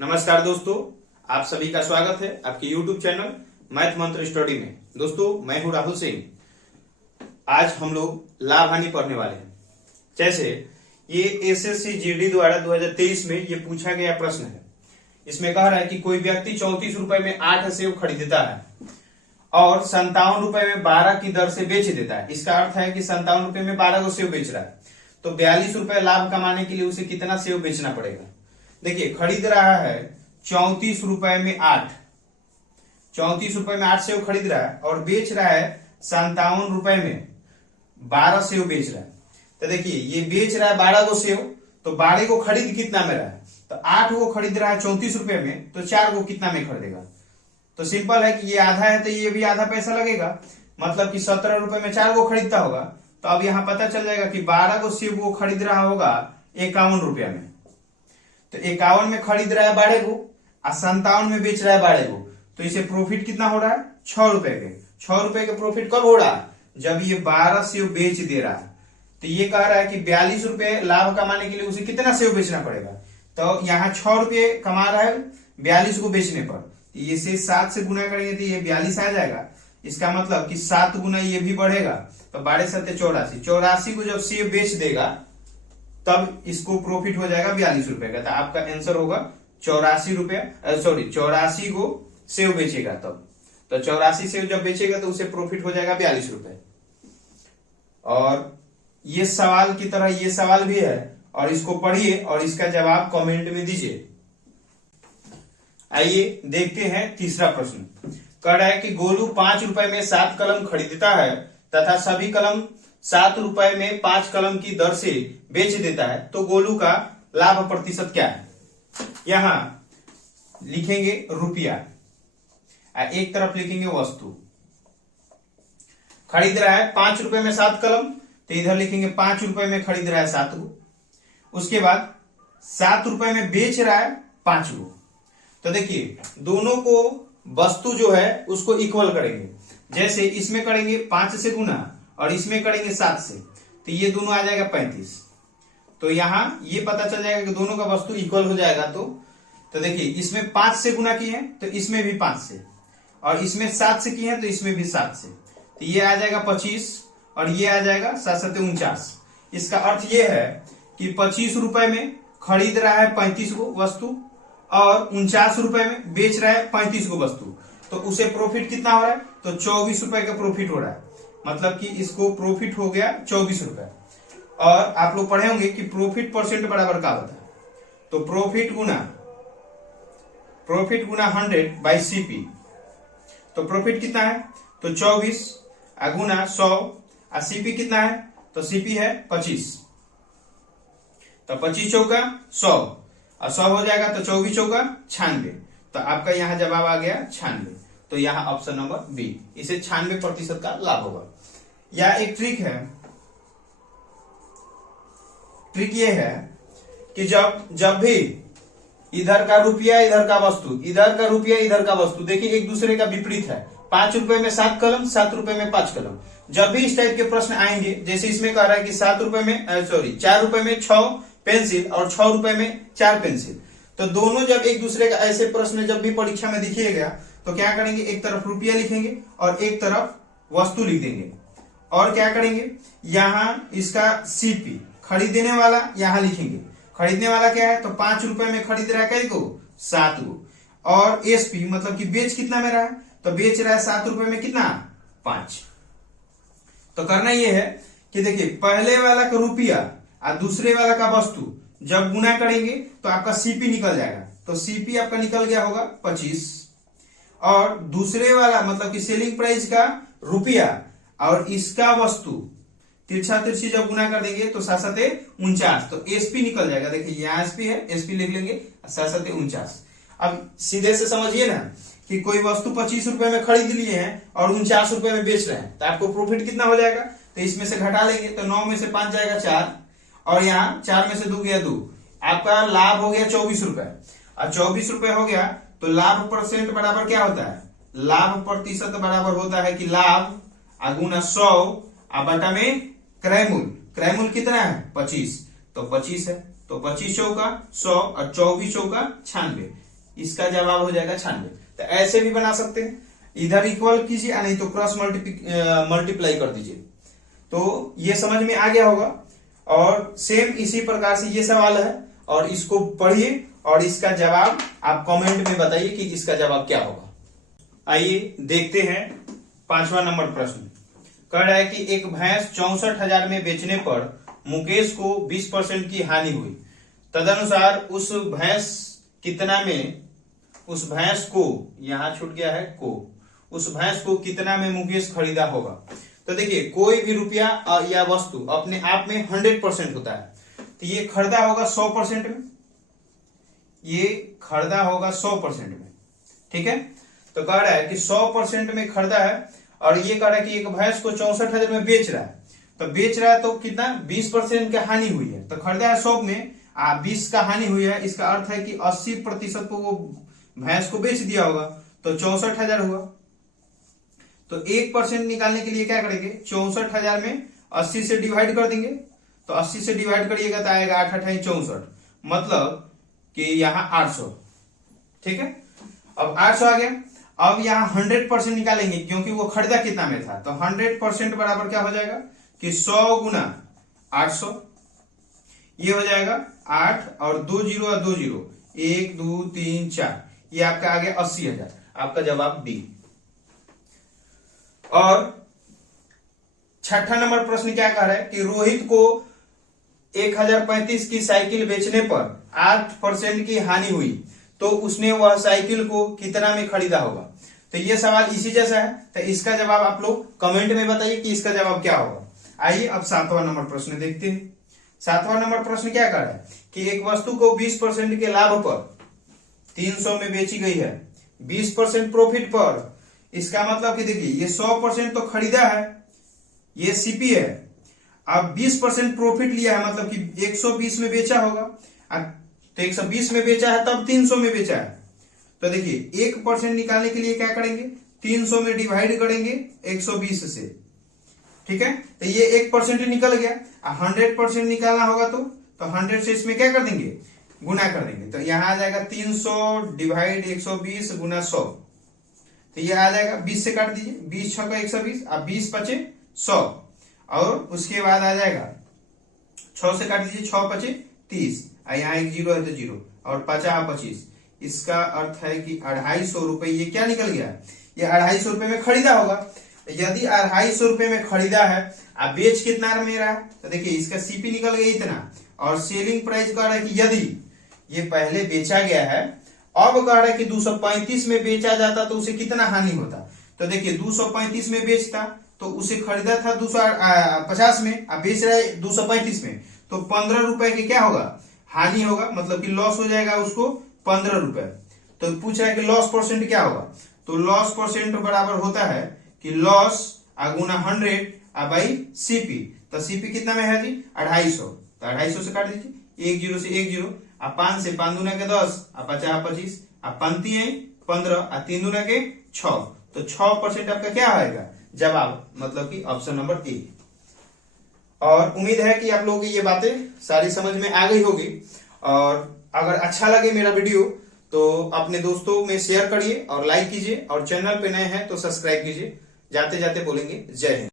नमस्कार दोस्तों, आप सभी का स्वागत है आपके YouTube चैनल मैथ मंत्र स्टडी में। दोस्तों, मैं हूं राहुल सिंह। आज हम लोग लाभ हानि पढ़ने वाले हैं। जैसे ये एसएससी जीडी द्वारा 2023 में ये पूछा गया प्रश्न है। इसमें कह रहा है कि कोई व्यक्ति 34 रुपए में 8 सेव खरीदता है और 57 रुपए में 12 की दर से बेच देता है। इसका अर्थ है कि 57 रुपए में 12 को सेव बेच रहा है, तो 42 रुपए लाभ कमाने के लिए उसे कितना सेव बेचना पड़ेगा। देखिए, खरीद रहा है 34 रुपए में 8, 34 रुपए में 8 सेव खरीद रहा है और बेच रहा है 57 रुपए में 12 सेव बेच रहा है। तो देखिए, ये बेच रहा है 12 को सेव, तो 12 को खरीद कितना में रहा है, तो 8 को खरीद रहा है 34 रुपए में, तो 4 को कितना में खरीदेगा। तो सिंपल है कि ये आधा है तो ये भी आधा पैसा लगेगा, मतलब कि 17 रुपए में 4 को खरीदता होगा। तो अब यहां पता चल जाएगा कि 12 को सेव वो खरीद रहा होगा 51 रुपया में। तो 51 में खरीद रहा है 12 को और 57 में बेच रहा है 12 को, तो इसे प्रॉफिट कितना हो रहा है 6 रुपए के। 6 रुपए के प्रॉफिट कब हो रहा है, जब ये 12 सेव बेच दे रहा है। तो ये कह रहा है कि 42 रुपए लाभ कमाने के लिए उसे कितना सेव बेचना पड़ेगा। तो यहाँ 6 रुपए कमा रहा है 42 को बेचने पर, तो ये से 7 से गुना करेंगे तो ये 42 आ जाएगा। इसका मतलब कि 7 गुना ये भी बढ़ेगा, तो 12 7 84, 84 को जब सेव बेच देगा तब इसको प्रॉफिट हो जाएगा 42 रुपए का। तो आपका आंसर होगा 84 रुपया, 84 को सेव बेचेगा तब। तो 84 सेव जब बेचेगा तो उसे प्रॉफिट हो जाएगा 42 रुपए। और ये सवाल की तरह ये सवाल भी है, और इसको पढ़िए और इसका जवाब कमेंट में दीजिए। आइए देखते हैं तीसरा प्रश्न। कह रहा है कि गोलू 5 रुपए में 7 कलम खरीदता है तथा सभी कलम 7 रुपए में 5 कलम की दर से बेच देता है, तो गोलू का लाभ प्रतिशत क्या है। यहां लिखेंगे रुपया, एक तरफ लिखेंगे वस्तु। खरीद रहा है 5 रुपए में 7 कलम, तो इधर लिखेंगे 5 रुपए में खरीद रहा है 7 को। उसके बाद 7 रुपए में बेच रहा है 5 को। तो देखिए, दोनों को वस्तु जो है उसको इक्वल करेंगे। जैसे इसमें करेंगे 5 से गुना और इसमें करेंगे 7 से, तो ये दोनों आ जाएगा 35। तो यहां ये पता चल जाएगा कि दोनों का वस्तु इक्वल हो जाएगा। तो देखिए, इसमें 5 से गुना किए हैं तो इसमें भी 5 से, और इसमें 7 से किए हैं तो इसमें भी 7 से, तो ये आ जाएगा 25 और ये आ जाएगा 7 7 49। इसका अर्थ ये है कि 25 रुपए में खरीद रहा है 35 को वस्तु और 49 रुपए में बेच रहा है 35 को वस्तु, तो उसे प्रॉफिट कितना हो रहा है, तो 24 रुपए का प्रॉफिट हो रहा है। मतलब कि इसको प्रॉफिट हो गया 24 रुपए। और आप लोग पढ़े होंगे कि प्रॉफिट परसेंट बराबर क्या होता है, तो प्रॉफिट गुना 100 बाई सीपी। तो प्रॉफिट कितना है, तो 24 गुना 100, और सीपी कितना है, तो सीपी है 25। तो 25 चौका 100 और 100 हो जाएगा, तो 24 चौका 96। तो आपका यहाँ जवाब आ गया 96। तो यहाँ ऑप्शन नंबर बी, इसे 96% का लाभ होगा। या एक ट्रिक है, ट्रिक ये है कि जब भी इधर का रुपया इधर का वस्तु, इधर का रुपया इधर का वस्तु, देखिए एक दूसरे का विपरीत है। 5 रुपए में 7 कलम, 7 रुपए में 5 कलम। जब भी इस टाइप के प्रश्न आएंगे, जैसे इसमें कह रहा है कि 4 रुपए में 6 पेंसिल और 6 रुपए में 4 पेंसिल, तो दोनों जब एक दूसरे का ऐसे प्रश्न जब भी परीक्षा में दिखिएगा तो क्या करेंगे, एक तरफ रुपया लिखेंगे और एक तरफ वस्तु लिख देंगे। और क्या करेंगे, यहां इसका सीपी खरीदने वाला यहां लिखेंगे। खरीदने वाला क्या है, तो 5 रुपए में खरीद रहा है कई को, 7 को। और एसपी मतलब कि बेच कितना में रहा है, तो बेच रहा है 7 रुपए में कितना, 5। तो करना यह है कि देखिए, पहले वाला का रुपया और दूसरे वाला का वस्तु जब गुना करेंगे तो आपका सीपी निकल जाएगा। तो सीपी आपका निकल गया होगा 25, और दूसरे वाला मतलब कि सेलिंग प्राइस का रुपया और इसका वस्तु तिरछा तिरछी जब गुना कर देंगे तो 7 7 49, तो एसपी निकल जाएगा। देखिए यहाँ एसपी है, एसपी लिख लेंगे 7 7 49। अब सीधे से समझिए ना कि कोई वस्तु 25 रुपए में खरीद लिए हैं और 49 रुपए में बेच रहे हैं, तो आपको प्रॉफिट कितना हो जाएगा, तो इसमें से घटा लेंगे तो 9 में से 5 जाएगा 4, और यहाँ 4 में से 2 गया 2। आपका लाभ हो गया 24 रुपए, और 24 रुपए हो गया तो लाभ परसेंट बराबर क्या होता है, लाभ प्रतिशत बराबर होता है कि लाभ गुना 100 बटा में क्रय मूल्य कितना है 25, तो 25 है। तो 25 चौका 100 और 24 चौका 96, इसका जवाब हो जाएगा 96। तो ऐसे भी बना सकते हैं, इधर इक्वल कीजिए नहीं तो क्रॉस मल्टीप्लाई कर दीजिए। तो ये समझ में आ गया होगा। और सेम इसी प्रकार से ये सवाल है और इसको पढ़िए और इसका जवाब आप कमेंट में बताइए कि इसका जवाब क्या होगा। आइए देखते हैं 5वां नंबर प्रश्न। कह रहा है कि एक भैंस 64,000 में बेचने पर मुकेश को 20% की हानि हुई, तदनुसार उस भैंस को यहां छूट गया है उस भैंस को कितना में मुकेश खरीदा होगा। तो देखिए कोई भी रुपया या वस्तु अपने आप में 100% होता है, तो ये खरीदा होगा 100% में, ये खरीदा होगा 100% में, ठीक है। तो कह रहा है कि 100% में खरीदा है और ये कह रहा है कि एक भैंस को 64,000 में बेच रहा है, तो बेच रहा है तो कितना 20% का हानि हुई है। तो खरीदा है 100 में 20 का हानि हुई है, इसका अर्थ है कि 80% को वो भैंस को बेच दिया होगा, तो 64,000 हुआ। तो 1% निकालने के लिए क्या करेंगे, 64,000 में 80 से डिवाइड कर देंगे। तो 80 से डिवाइड करिएगा तो आएगा 8 8 64, मतलब कि यहाँ 800, ठीक है। अब 800 आ गया। अब यहाँ 100% निकालेंगे क्योंकि वो खरीदा कितना में था, तो 100% बराबर क्या हो जाएगा कि 100 गुना 800, ये हो जाएगा 8 और 2 जीरो और 2 जीरो 1 2 3 4, ये आपका आ गया 80,000। आपका जवाब डी। और 6ठा नंबर प्रश्न क्या कह रहा है कि रोहित को 1035 की साइकिल बेचने पर 8% की हानि हुई, तो उसने वह साइकिल को कितना में खरीदा होगा। तो ये सवाल इसी जैसा है, तो इसका जवाब आप लोग कमेंट में बताइए कि इसका जवाब क्या होगा। आइए अब 7वां नंबर प्रश्न देखते हैं। 7वां नंबर प्रश्न क्या कर रहा है कि एक वस्तु को 20% के लाभ पर 300 में बेची गई है, 20% प्रॉफिट पर। इसका मतलब कि देखिए ये 100% तो खरीदा है, ये सीपी है, अब 20% प्रॉफिट लिया है, मतलब कि 120 में बेचा होगा, तो 120 में बेचा है तब 300 में बेचा है। तो देखिए 1% निकालने के लिए क्या करेंगे, 300 में डिवाइड करेंगे 120 से, ठीक है। तो ये 1% निकल गया। 100% निकालना होगा तो 100 से इसमें क्या कर देंगे, गुना कर देंगे। तो यहां आ जाएगा 300 डिवाइड 120 गुना 100, तो ये आ जाएगा 20 से काट दीजिए, 20 6 का 120, अब 20 पचे 100, और उसके बाद आ जाएगा 6 से काट दीजिए, 6 पचे 30, यहाँ एक जीरो है तो जीरो, और 50 25। इसका अर्थ है कि 250 रुपए ये क्या निकल गया, ये 250 रुपए में खरीदा होगा। यदि 250 रुपए में खरीदा है, अब बेच कितना में रहा, तो देखिए इसका सीपी निकल गया इतना, और सेलिंग प्राइस कह रहा है कि यदि ये पहले बेचा गया है, अब कह रहा है कि 235 में बेचा जाता तो उसे कितना हानि होता। तो देखिए 235 में बेचता तो उसे खरीदा था 250 में, अब बेच रहा है 235 में, तो 15 रुपए के क्या होगा, हानि होगा, मतलब कि लॉस हो जाएगा उसको 15 रुपए। तो पूछ रहा है कि लॉस परसेंट क्या होगा, तो लॉस परसेंट बराबर होता है कि लॉस गुना 100 बाई सीपी। तो सीपी कितना में है जी 250, तो 250 से काट दीजिए, 1 जीरो से 1 जीरो, 5 से 5 दूना के 10, 50 25, 15 3 दूना के 6, तो 6% आपका क्या आएगा जवाब, मतलब कि ऑप्शन नंबर ए। और उम्मीद है कि आप लोगों की ये बातें सारी समझ में आ गई होगी, और अगर अच्छा लगे मेरा वीडियो तो अपने दोस्तों में शेयर करिए और लाइक कीजिए, और चैनल पे नए हैं तो सब्सक्राइब कीजिए। जाते जाते बोलेंगे जय हिंद।